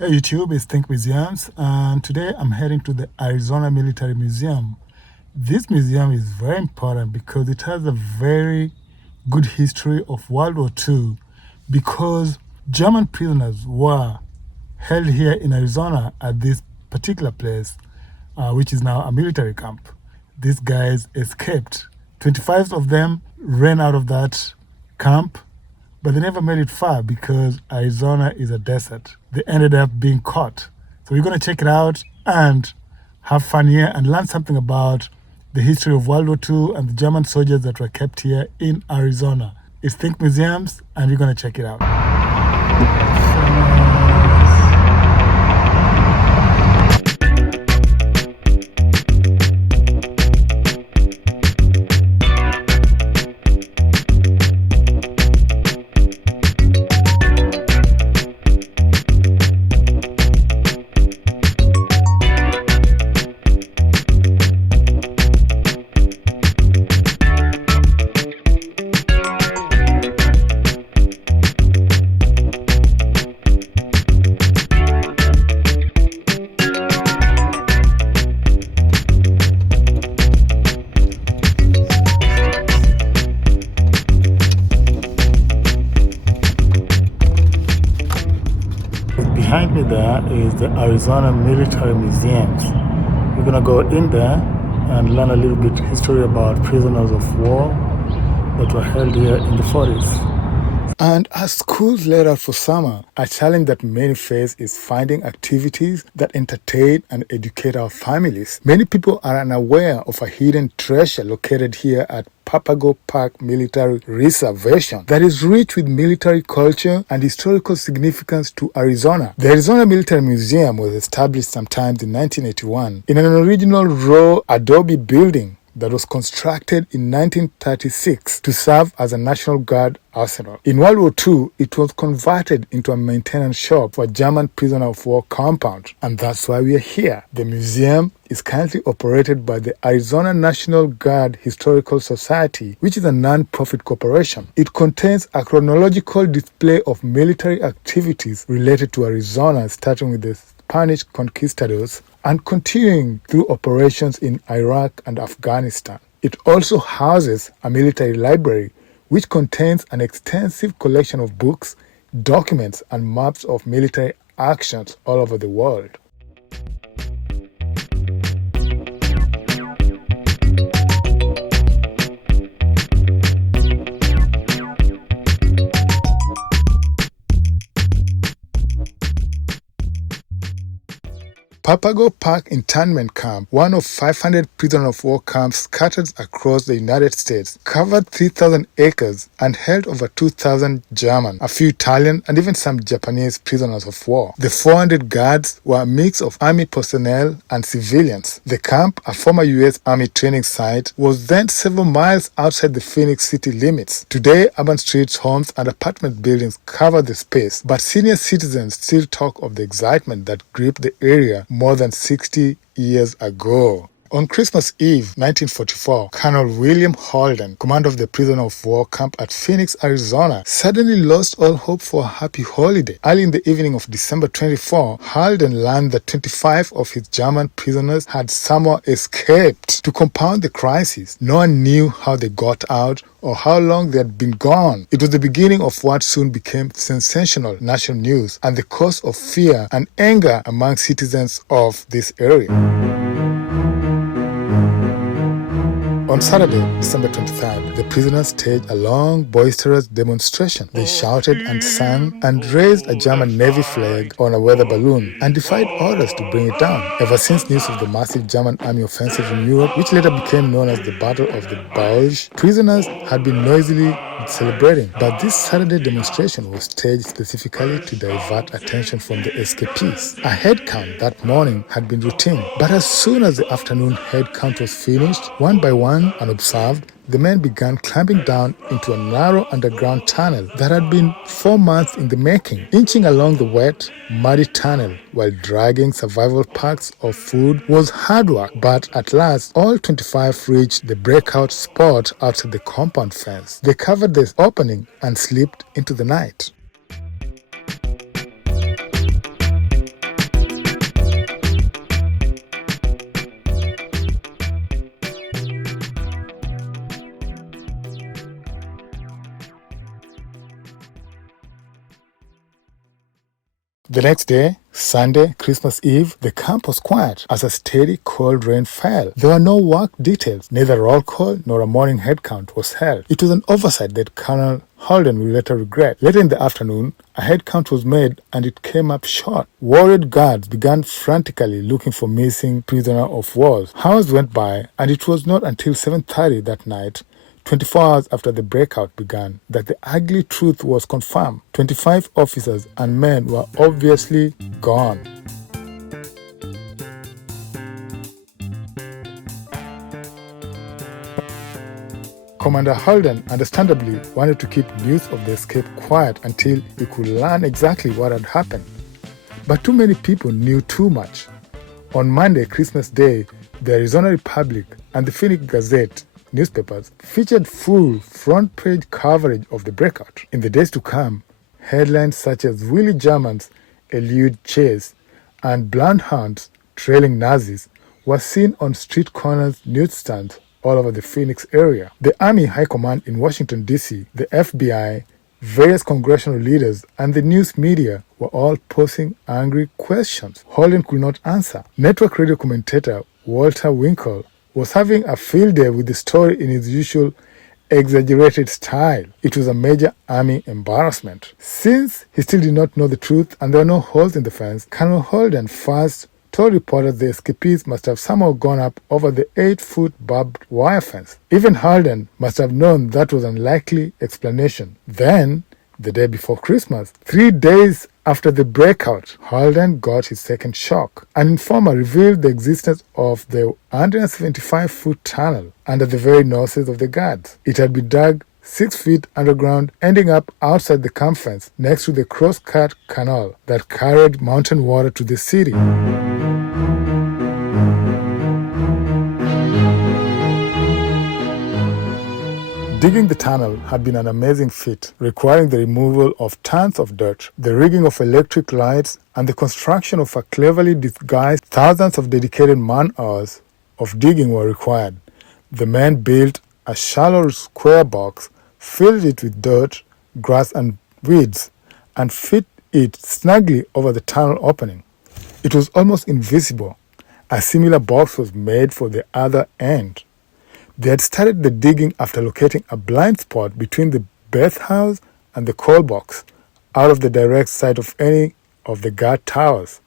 Hey YouTube, it's Think Museums, and today I'm heading to the Arizona Military Museum. This museum is very important because it has a very good history of World War II because German prisoners were held here in Arizona at this particular place, which is now a military camp. These guys escaped. 25 of them ran out of that camp, but they never made it far because Arizona is a desert. They ended up being caught. So we're going to check it out and have fun here and learn something about the history of World War II and the German soldiers that were kept here in Arizona. It's Think Museums, and we're going to check it out. Behind me there is the Arizona Military Museums. We're gonna go in there and learn a little bit history about prisoners of war that were held here in the 40s. And as schools let out for summer, a challenge that many face is finding activities that entertain and educate our families. Many people are unaware of a hidden treasure located here at Papago Park Military Reservation that is rich with military culture and historical significance to Arizona. The Arizona Military Museum was established sometime in 1981 in an original raw adobe building that was constructed in 1936 to serve as a National Guard arsenal. In World War II, it was converted into a maintenance shop for a German prisoner of war compound, and that's why we are here. The museum is currently operated by the Arizona National Guard Historical Society, which is a non-profit corporation. It contains a chronological display of military activities related to Arizona, starting with the Spanish conquistadors and continuing through operations in Iraq and Afghanistan. It also houses a military library which contains an extensive collection of books, documents, and maps of military actions all over the world. Papago Park Internment Camp, one of 500 prisoner of war camps scattered across the United States, covered 3,000 acres and held over 2,000 German, a few Italian, and even some Japanese prisoners of war. The 400 guards were a mix of army personnel and civilians. The camp, a former U.S. Army training site, was then several miles outside the Phoenix city limits. Today, urban streets, homes, and apartment buildings cover the space, but senior citizens still talk of the excitement that gripped the area more than 60 years ago. On Christmas Eve, 1944, Colonel William Holden, commander of the prisoner of war camp at Phoenix, Arizona, suddenly lost all hope for a happy holiday. Early in the evening of December 24, Holden learned that 25 of his German prisoners had somehow escaped. To compound the crisis, no one knew how they got out or how long they had been gone. It was the beginning of what soon became sensational national news and the cause of fear and anger among citizens of this area. On Saturday, December 23rd, the prisoners staged a long, boisterous demonstration. They shouted and sang and raised a German Navy flag on a weather balloon and defied orders to bring it down. Ever since news of the massive German army offensive in Europe, which later became known as the Battle of the Bulge, prisoners had been noisily celebrating. But this Saturday demonstration was staged specifically to divert attention from the escapees. A head count that morning had been routine, but as soon as the afternoon head count was finished, one by one, unobserved, the men began climbing down into a narrow underground tunnel that had been 4 months in the making, inching along the wet, muddy tunnel while dragging survival packs of food was hard work. But at last, all 25 reached the breakout spot outside the compound fence. They covered the opening and slipped into the night. The next day, Sunday, Christmas Eve, the camp was quiet as a steady cold rain fell. There were no work details. Neither roll call nor a morning head count was held. It was an oversight that Colonel Holden will later regret. Later in the afternoon, a head count was made and it came up short. Worried guards began frantically looking for missing prisoner of war. Hours went by and it was not until 7:30 that night, 24 hours after the breakout began, that the ugly truth was confirmed. 25 officers and men were obviously gone. Commander Holden understandably wanted to keep news of the escape quiet until he could learn exactly what had happened. But too many people knew too much. On Monday, Christmas Day, the Arizona Republic and the Phoenix Gazette newspapers featured full front-page coverage of the breakout. In the days to come, headlines such as Willie German's elude chase and bloodhounds trailing Nazis were seen on street corners, newsstands all over the Phoenix area. The Army High Command in Washington, D.C., the FBI, various congressional leaders, and the news media were all posing angry questions Holden could not answer. Network radio commentator Walter Winkle was having a field day with the story in his usual exaggerated style. It was a major Army embarrassment. Since he still did not know the truth and there were no holes in the fence, Colonel Holden first told reporters the escapees must have somehow gone up over the 8-foot barbed wire fence. Even Holden must have known that was an unlikely explanation. Then, the day before Christmas, 3 days after the breakout, Holden got his second shock. An informer revealed the existence of the 175-foot tunnel under the very noses of the guards. It had been dug 6 feet underground, ending up outside the camp fence next to the cross-cut canal that carried mountain water to the city. Digging the tunnel had been an amazing feat, requiring the removal of tons of dirt, the rigging of electric lights, and the construction of a cleverly disguised thousands of dedicated man-hours of digging were required. The men built a shallow square box, filled it with dirt, grass, and weeds, and fit it snugly over the tunnel opening. It was almost invisible. A similar box was made for the other end. They had started the digging after locating a blind spot between the bathhouse and the coal box, out of the direct sight of any of the guard towers.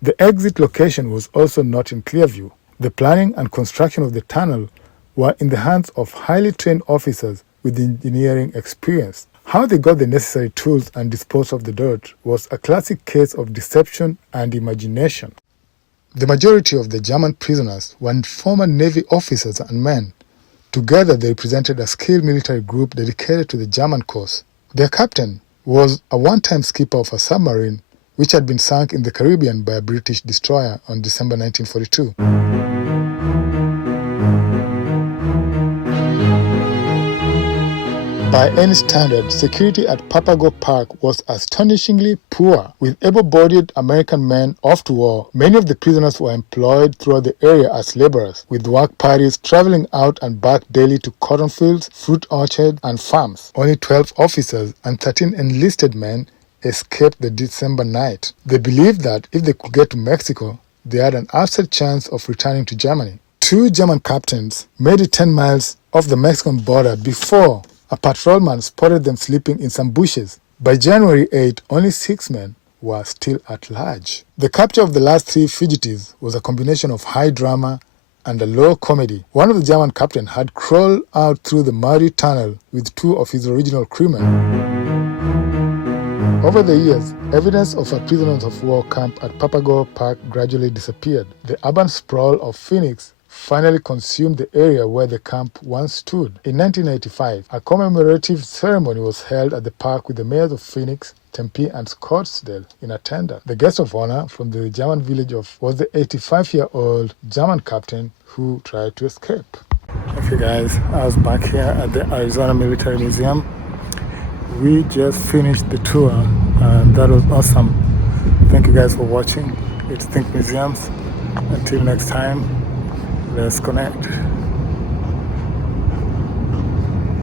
The exit location was also not in clear view. The planning and construction of the tunnel were in the hands of highly trained officers with engineering experience. How they got the necessary tools and disposed of the dirt was a classic case of deception and imagination. The majority of the German prisoners were former Navy officers and men. Together, they represented a skilled military group dedicated to the German cause. Their captain was a one-time skipper of a submarine which had been sunk in the Caribbean by a British destroyer on December 1942. By any standard, security at Papago Park was astonishingly poor. With able-bodied American men off to war, many of the prisoners were employed throughout the area as laborers, with work parties traveling out and back daily to cotton fields, fruit orchards, and farms. Only 12 officers and 13 enlisted men escaped the December night. They believed that if they could get to Mexico, they had an outside chance of returning to Germany. 2 German captains made it 10 miles off the Mexican border before a patrolman spotted them sleeping in some bushes. By January 8, only 6 men were still at large. The capture of the last 3 fugitives was a combination of high drama and a low comedy. One of the German captains had crawled out through the muddy tunnel with 2 of his original crewmen. Over the years, evidence of a prisoners of war camp at Papago Park gradually disappeared. The urban sprawl of Phoenix finally consumed the area where the camp once stood. In 1985, a commemorative ceremony was held at the park with the mayors of Phoenix, Tempe, and Scottsdale in attendance. The guest of honor from the German village was the 85-year-old German captain who tried to escape. Okay guys, I was back here at the Arizona Military Museum. We just finished the tour and that was awesome. Thank you guys for watching. It's Think Museums. Until next time, let's connect.